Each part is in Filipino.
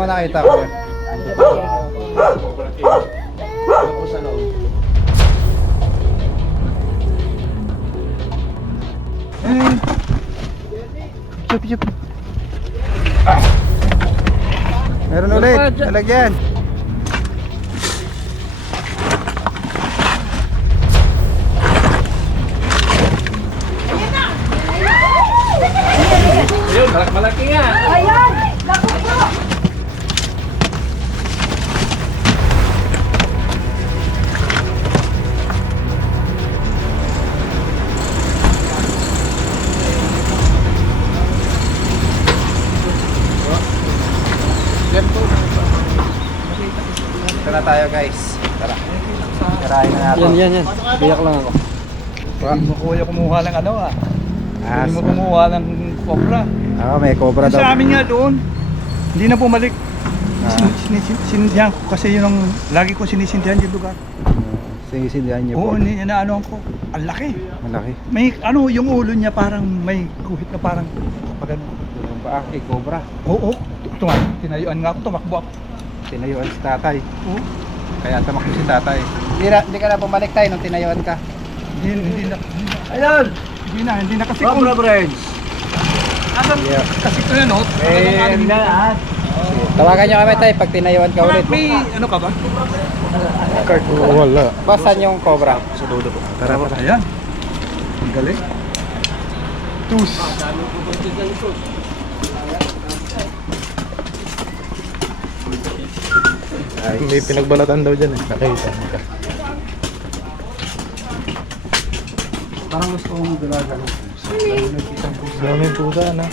mo nakita ko yun? Chup, chup. Meron ulit, nalagyan. Ayun, malaki nga. Ayan! Naku po! Ito na tayo guys. Tara. Tirahin na natin. Yan. Biyak lang ako. Hindi mo kuya kumuha ng ano ah. Ah, Hindi mo kumuha ng cobra. may cobra daw. Sa amin nga doon, hindi na bumalik. Ah. Sinindihan ko kasi yun ang lagi ko sinisindihan yung lugar. Sinisindihan niyo po. Oo, inaanoan ko. Ang laki. Malaki. May ano, yung ulo niya parang may guhit na parang pag ano. Yung paa kay cobra. Oo, tinayuan nga ako, tumakbo ako. Tinayuan si tatay. Oo, Kaya tamakbo si tatay. Hindi ka na bumalik tayo nung tinayuan ka. hindi na. Ayun! Hindi na kasi Cobra Friends! Yeah. kasi ko yan, oh. Tawagan niyo kami tayo pag tinayuan ka ulit. May ano ka ba? Wala. Basan yung cobra. Sa dulo po. Tara, tara. Ayan. Ang galing. Tus. May pinagbalatan daw dyan eh. Nakita. Parang gusto kong dalagan. Daming pusa na.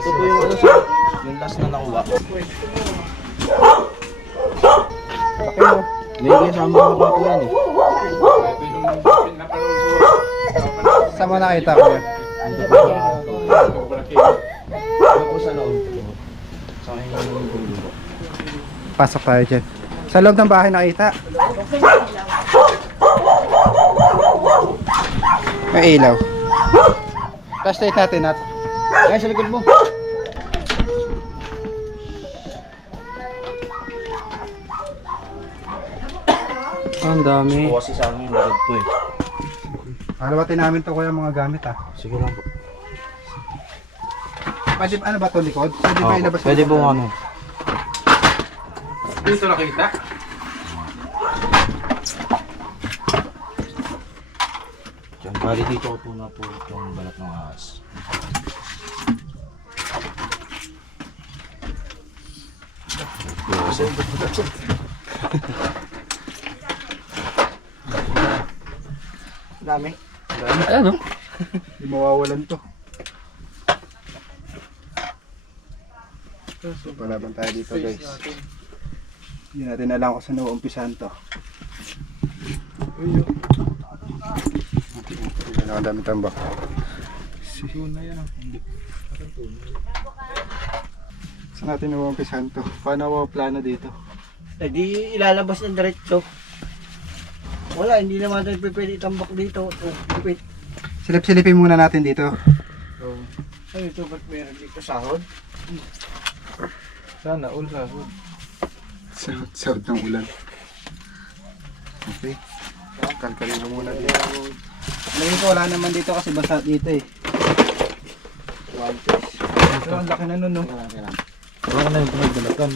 Ito po yung last na nakuha. Hindi sa mga nakuha ko yan eh. Saan mo nakita ko yun? Ito po sa loob. Sa akin yung dulo. Pasok tayo dyan. Sa loob ng bahay nakita. May ilaw. Flashlight natin at. Guys, sa likod mo. Ang dami. Ito kasi sa akin yung likod ko eh. Halawatin namin to kuya mga gamit ah. Sige lang po. Pwede ano ba to likod? Pwede ba ilabas? Pwede po ano. Dito nakita? Diyan, bali dito ko po na po itong balat ng ahas. Dami. Ayan o. Hindi mawawalan to. So palaban tayo dito guys. Hindi natin alam kung saan nauumpisahan to. Ang dami tambak. Saan natin nauumpisahan to? Paano ako plano dito? Eh di ilalabas ng diretso. Wala, hindi naman tayo pwede itambak dito. Pipit. Silip-silipin muna natin dito. Ay, ito ba't meron dito sahod? Sana, sahod. Sahod ng ulan. Okay. Kalkalin mo muna dito. Lagi ko wala naman dito kasi basa dito eh. Pero ang laki na nun no. Wala na yung pinagbalatan.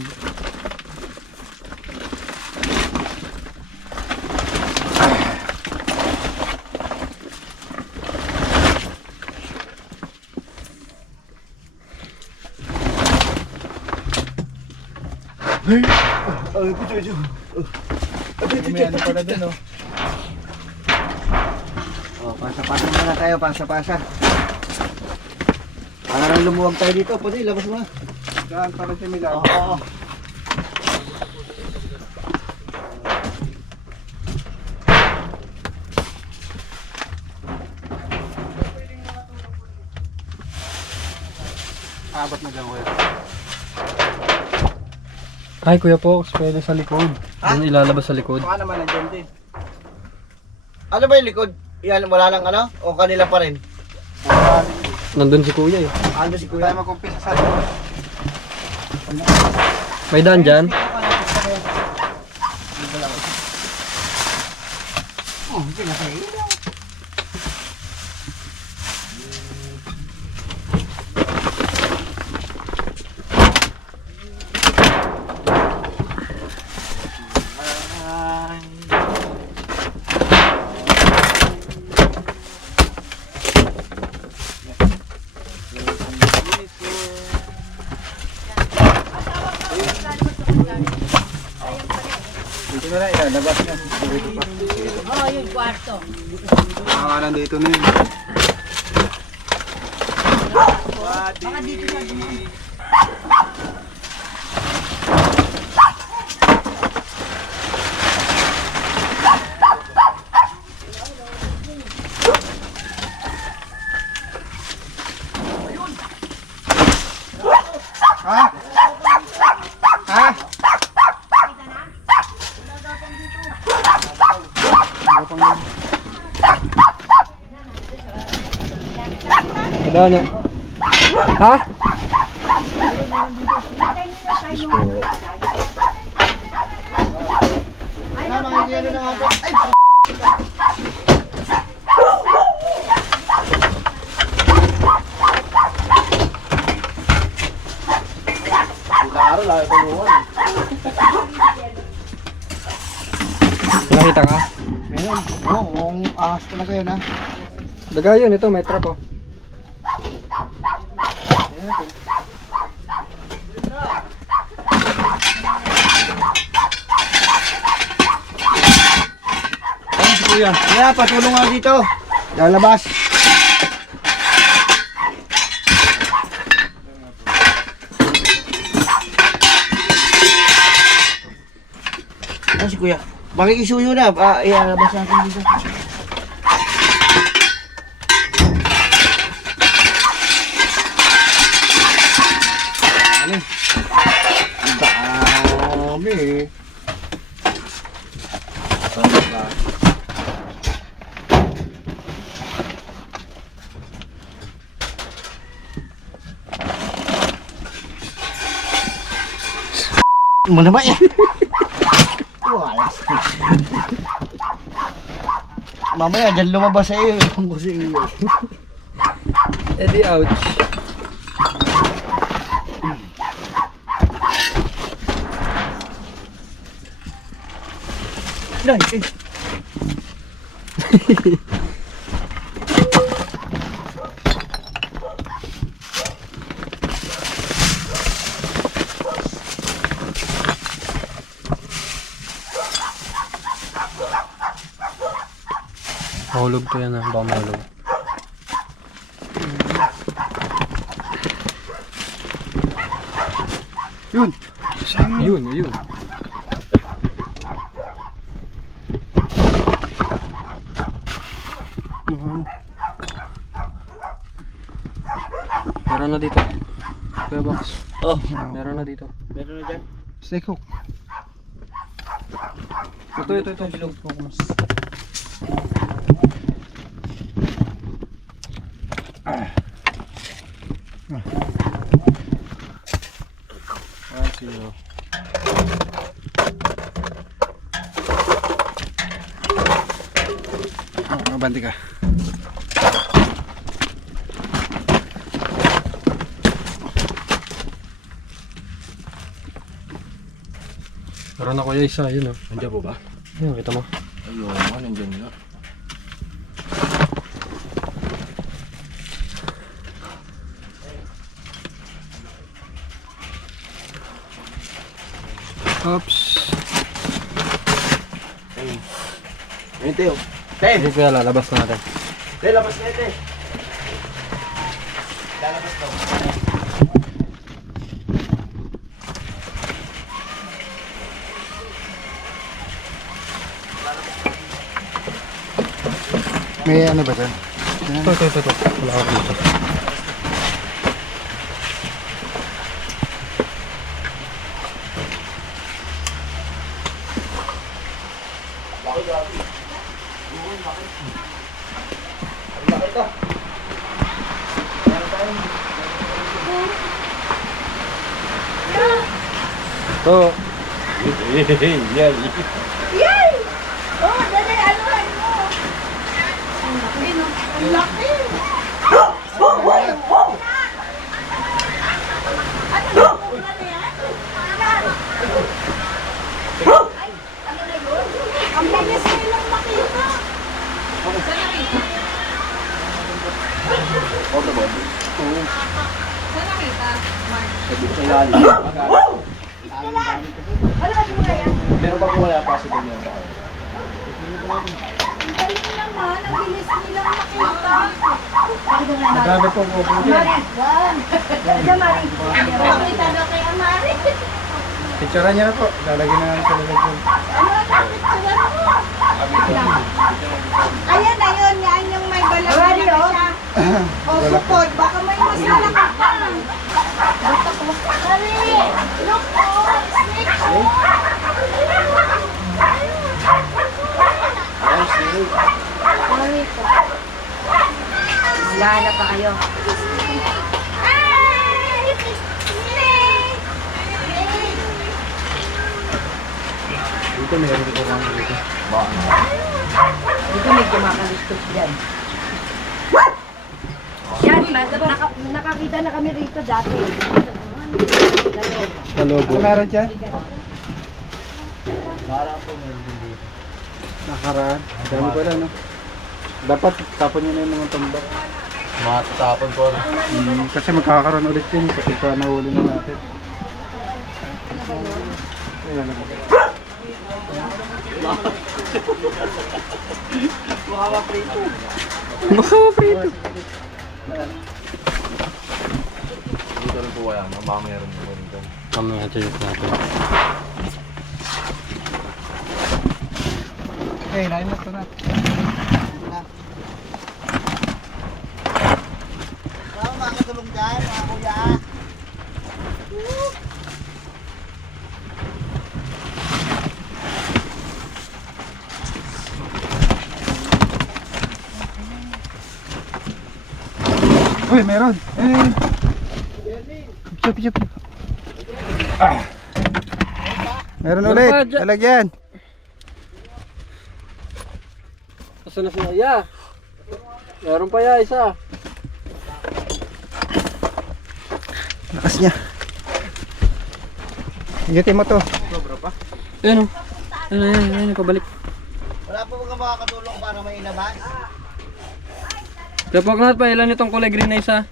May ano pala dun oh. Oh, pasa-pasa muna tayo, pasa-pasa. Para lumuwag tayo dito, pwede ilabas mo na. Saan pala siya may Oo. laban? Abot na dyan kuya. Ay, Kuya Pox, pwede sa likod. Doon ilalabas sa likod. Baka naman nandiyan din. Ano ba yung likod? Yan, wala nang ano? O kanila pa rin? Nandun si Kuya eh. Ano si Tayo Kuya? mag-umpisa sa likod. May daan dyan? Oh, hindi na kayo. Dito na ilalabas niya. Dito pa. Oo, yung kwarto. Nandito na yun. Baka dito sa dumaan. Ha? Ha? Daan niya. Ha? Ano, makikiyalo na nga po. Ay! Klaro, laki tulungan. Nakita ka? Ayun, ang ahas talaga yun ha. Daga yun, ito may trap oh. Ayun si Kuya. Kaya, patulong nga dito. Lalabas. Ayun si Kuya. Makikisuyo na. Ilalabas natin dito. Ano? Ang dami eh. Mo naman yan. Walas. Mamaya dyan lumabas sa iyo. Ang gusto iyo. Eh di ouch. Nay, eh. Mahulog to yan ah, baka mahulog. Yun. Yun, yun. Meron na dito. Kuya Box. Oh, Meron na dito. meron na dyan. Snake hook. Ito. Mabanti ka. Meron na kuya isa, yun oh. Nandiyan po ba? Yun, kita mo. Ayun, nandiyan nga. Oops. Ayun, Teo. Teo, Hindi kuya, lalabas na natin. Teo, labas na ito. Lalabas daw. May ano ba dyan? Ito. Wala ako dito. To. Yay! Oh, dali, ano mo? Ang laki, no? Ang laki! Ano na yan? Ay, ano na yun? Ang bilis nilang makita. Saan nakita? Saan nakita? Mark. Ano ba mo yan? Meron pa kung wala pa sa ganyan. Ang galing naman, ang bilis nilang makita. Marami pong pupunta. Mari, yan. Diyan, Mari. Pakita daw kay Mari. Picturean niya na po. Lalagyan na namin sa lalagyan. Ano ang picturean mo? Ayan na yun, yan yung may balak na siya. O, support, baka may mas malaki pa. Basta ko. Mari, look po, snake po. Mari po. Wala pa kayo. Ay! Snake! Dito meron ko kami dito. Dito may kumakalustos dyan. Yan, nakakita na kami rito dati. Ano meron dyan? Para po meron din dito. Nakaraan. Dami pala, no? Dapat tapon nyo na yung mga tambak. Matatapon po. Kasi magkakaroon ulit yun kasi nahuli na natin. Ayan na. Makaprito. Dito rin po kaya. Baka meron po dito. Mamaya check natin. Okay, lain na ito na. Mga katulong dyan, mga kuya. Uy, meron. Chup, chup. Meron ulit. Lalagyan. Asa na siya? Ya. Meron pa ya isa. Lakas niya. Higutin mo to. Ayun o. Ayun, pabalik. Wala po mga makakatulong para may ilabas. Tapos lahat pa, ilan itong kulay green na isa?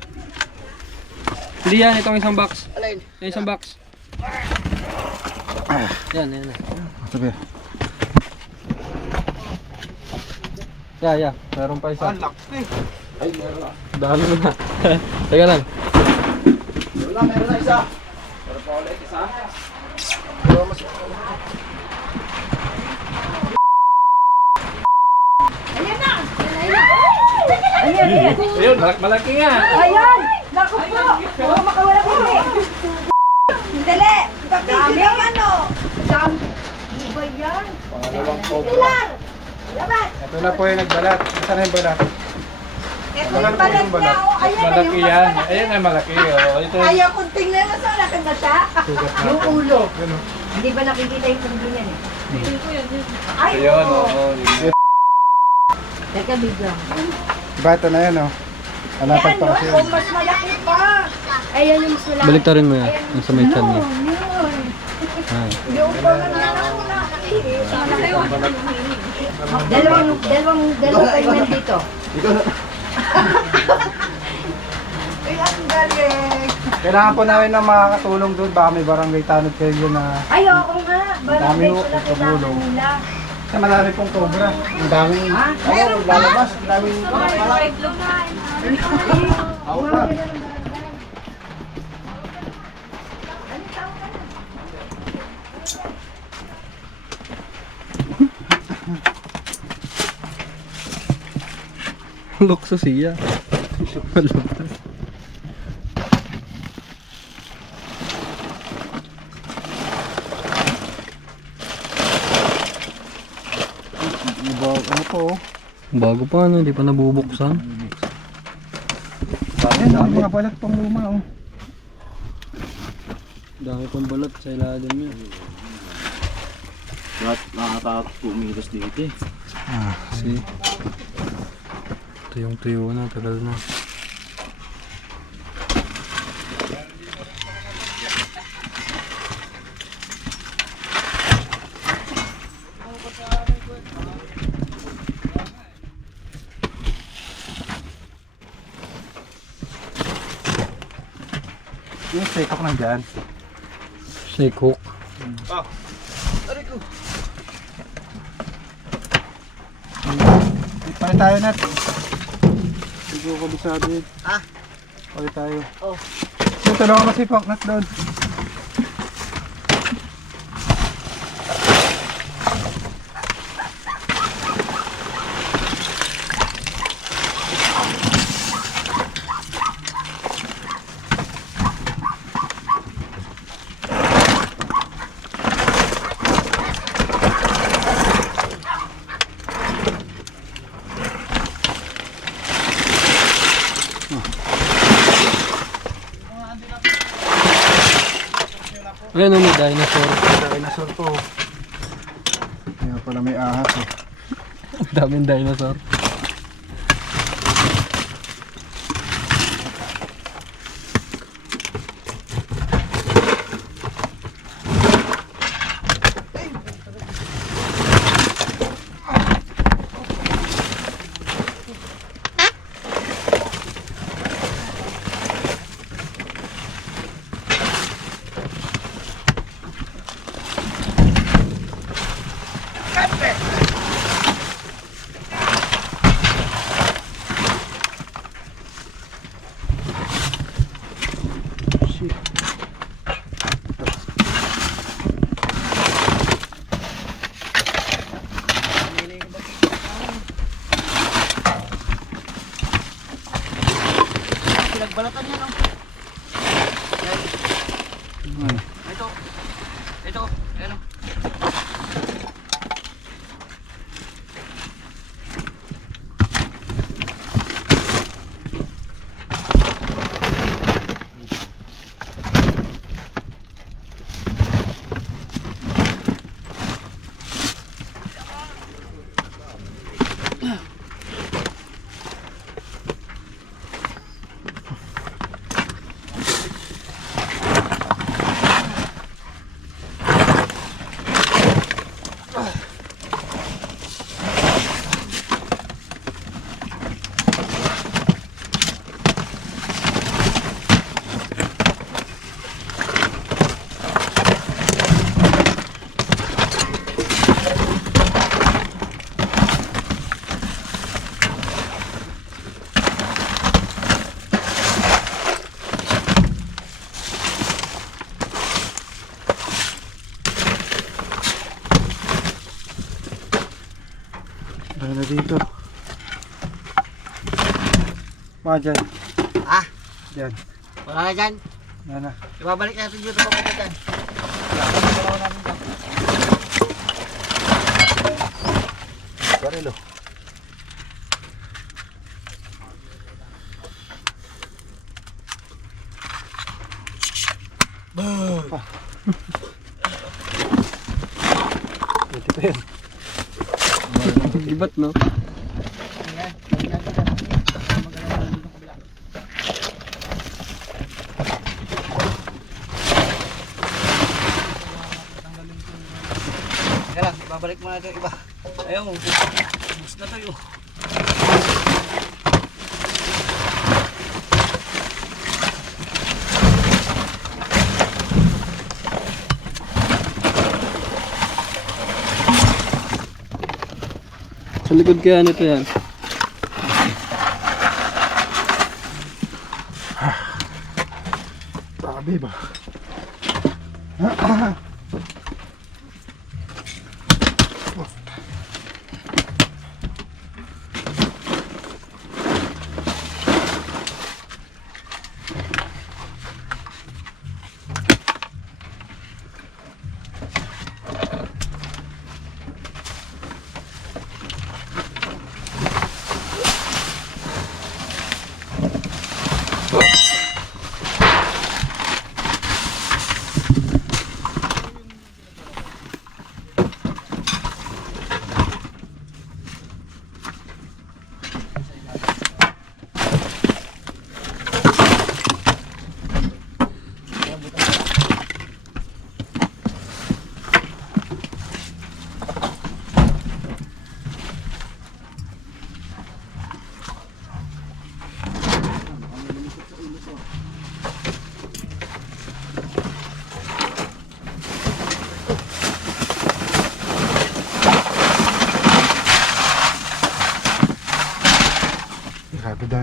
Hindi yan, itong isang box. Alin? Yung isang box. Yan. Sabi. Ya. Meron pa isa. Ay, meron. Dami mo na. Teka lang. Meron na isa. Ayan na! Ayan! Ayun, malaki nga. Ayan! Naku po! Baka makawala po eh! Dali! Papigil yung ano! Dami! Ano ba yan? Pilar! Labat! Ito na po yung nagbalat. Saan na yung balat? Ito yung balat niya! O, ayan na yung mas malaki! Ayan ay malaki. Oh. Ito. Ayaw kong tingnan na sa malaki na siya! Yung ulo! Hindi ba nakikita yung pundi niyan eh? Ay! Ayun, oo. oo. Teka, biglang. Diba ito na yan, oh. Hanapan pa kasi Ayan, yun. mas malaki pa! Ayan yung mas malaki. Baliktarin mo yan. Yung sa may chan niya. Yun! Ay. Yung pa Dalawang kayo nandito. Ay, ang galing! Kailangan po namin ng makakatulong doon. Baka may barangay tanod kayo yun na... Ay, oo nga. Barangay Dami pala ko, kailangan tumulong. nila. Kasi marami pong cobra. Ang daming... Meron pa? lalabas. Ang daming... Ako pa. Lukso siya. Malabas. Ano po, oh. Bago pa ano, hindi pa nabubuksan. Ayan, ang mga balat pang luma, oh. Dami pang balat sa ilalim yun. Lahat nakakatakot pumilos dito eh. Ah, see. Tuyong-tuyo na, tagal na. Yung steak ako nandyan. Shake hook. Pali tayo Nat. Hindi ko kabisado yun. Ah? Pali tayo. Oh. Yung tulungan mo si Pok Nat doon. Ayun, may dinosaur. Dinosaur po. Kaya pala may ahas eh. Daming dinosaur. Pinagbalatan niya, no? Ito. Ito. Ayan, o. Dahil na dito. Mga dyan. Ah, Dyan. wala na dyan. Yan na. Ibabalik natin dito papunta dyan. Barilo. Pwede pa yan. Gibat, no? Teka lang, ibabalik mo natin yung iba. Ayaw, bus na tayo. Sa likod kaya nito yan. Grabe ba?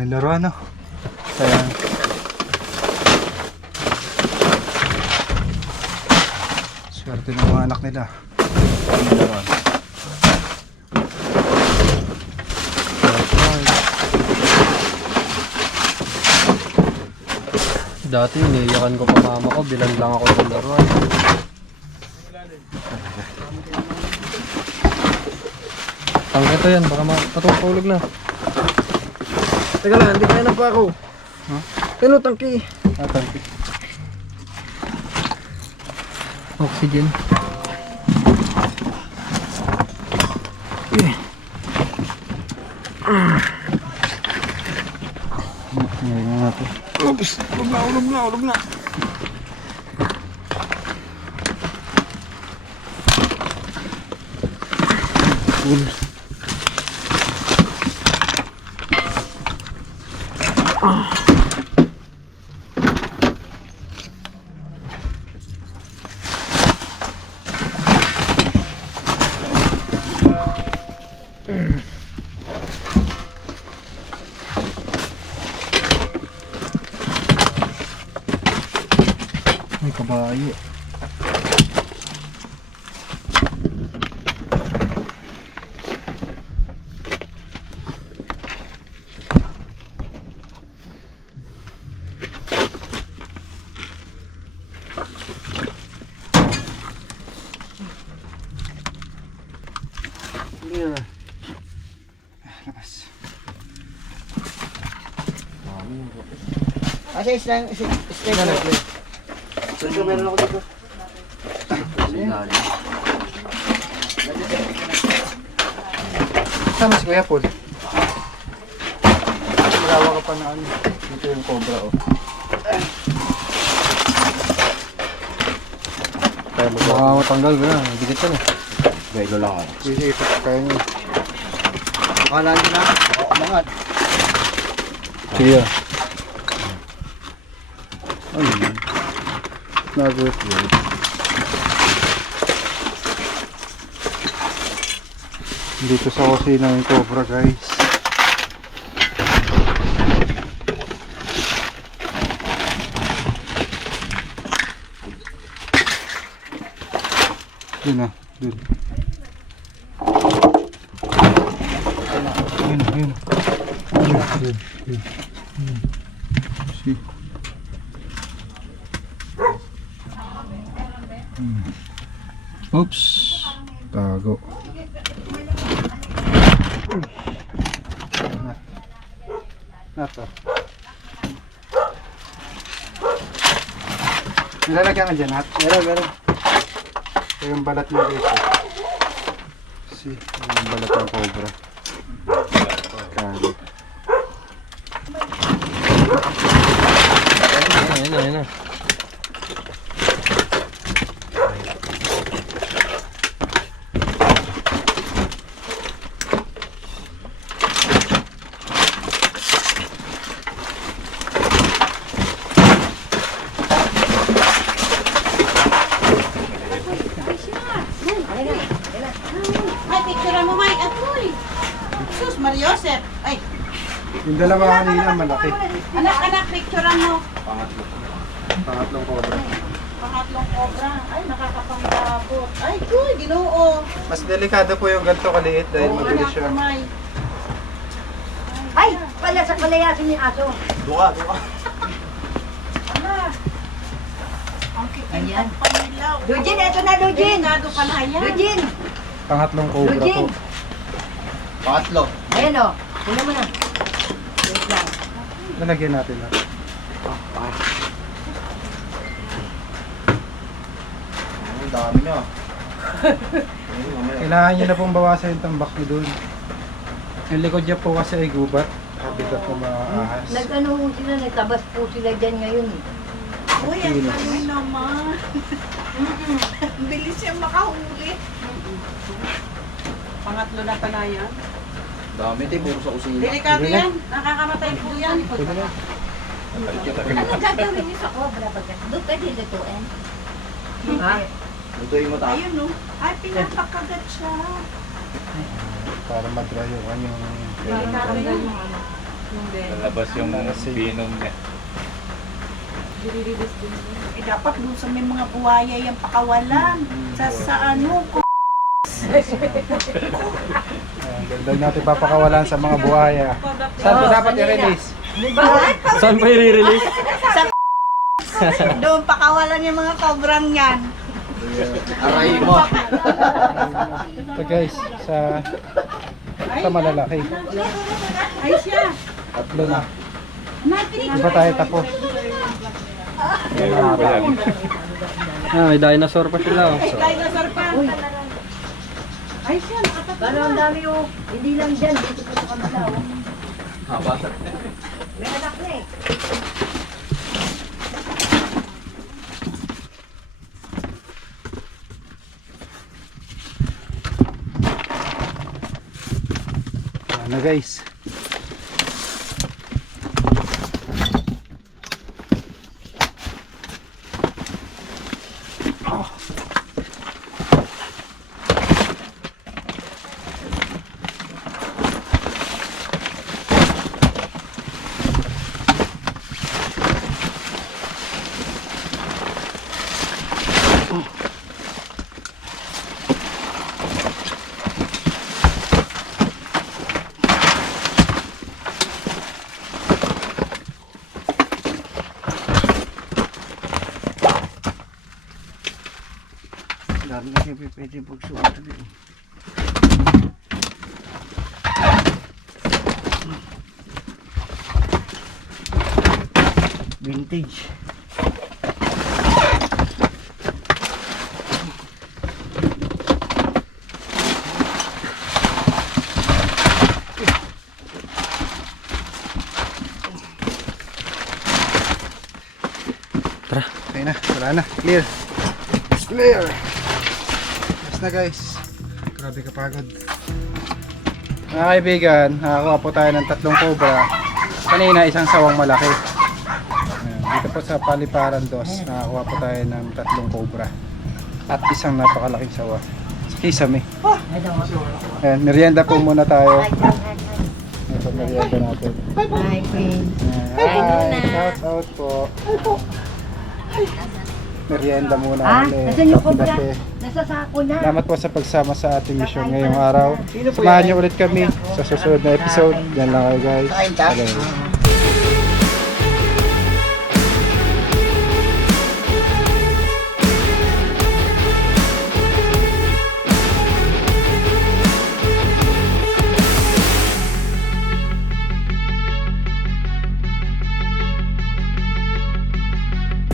Daming laruan, no? Kaya... Swerte ng mga anak nila. Daming laruan. Dati iniiyakan ko pa mama ko, bilang lang ako ng laruan. Tangke to yan, baka matutulog na. Teka lang, hindi kaya na pa ako. Huh? Ano, tangki? Tangki. Oxygen. Ngayon natin. Oops! Ulog na. May kabayo. Labas. Kasi stay na lang. Saan meron ako dito? Sama si Kuya Paul. Malawa ka pa na ano. Dito yung cobra, oh. Kaya matanggal ko na, dikit yan eh. Gaylo lang ako. Sige, kaya niyo. Akala nyo na, umangat. Sige. Ano yun? Nagulat yun. Dito sa kusina yung cobra, guys. Dun na, dun. Yun. See? Oops. Tago. Nato. Nilalagyan ka dyan, Nat? Meron. Ito yung balat niya dito. See? Yung balat ng cobra. Kali. Ayun na. Ay, picture mo, Mike. Atoy. Sus, Mariosep. Ay, Yung dalawa kanina malaki. anak, picture mo. Pangatlong cobra. Pangatlong cobra. Ay, nakakapanggabot. Ay, kuy, Ginoo. Mas delikado po yung ganito kaliit dahil mabilis siya. May. Ay, pala sa palayasin ni aso. Duka. Ala. Ang kikita pa nila. Dujin, eto na Dujin. Delikado pa na yan. Dujin, Pangatlong cobra po. Dujin. Pangatlo. Ayan o, tingnan mo na. Wait lang. Lalagyan natin na. Ang dami nyo. Kailangan nyo na pong bawasan yung tambak nyo dun. Yung likod niya po kasi ay gubat. Kabigat po mga ahas. Nag-ano sila, nagtabas po sila dyan ngayon. Uy, ang galing naman. Ang bilis siya makahuli. Pangatlo na pa na yan. Dami tayo, puro sa kusina. Delikado yan. Nakakamatay po yan. Ano gagawin niyo sa cobra pagkat? Doon pwede lutuin. Ha? Lutuin mo tayo. Ayun no. Ay, pinapakagat siya. Para madry yung kanyang... Delikado yan. Lalabas yung binom niya. Eh, dapat doon sa may mga buhaya yung pakawalan. Sa ano, Dagdag natin papakawalan sa mga buhaya. Saan po dapat i-release? Saan pa i-release? doon pakawalan yung mga kobrang yan. Aray mo. Ito guys, sa malalaki. Ay siya. Tatlo na. Di ba tayo tapos? Meron pa yan. May dinosaur pa sila. Oh. Dinosaur pa. Ay siya, nakatatlong. Pero ang dami yung, hindi lang dyan, dito pa sa kanila. Oh. May anak na eh. Ano guys? Dami na siya pwede pagsuot din. Vintage. Okay na, wala na. Clear. Clear. Yes na guys. Grabe kapagod. Mga kaibigan, nakakuha po tayo ng 3 cobra. Kanina isang sawang malaki. Ayan, dito po sa Paliparan 2, nakakuha po tayo ng 3 cobra. At isang napakalaking sawa. Sa Kisame. Ayan, merienda po muna tayo. Ito merienda natin. Hi, friends. Hi, shout out po. Merienda muna kami. Nasaan yung cobra? Kape. Nasa sako na. Salamat po sa pagsama sa ating mission ngayong araw. Samahan niyo ulit kami sa susunod na episode. Yan lang kayo guys. Bye.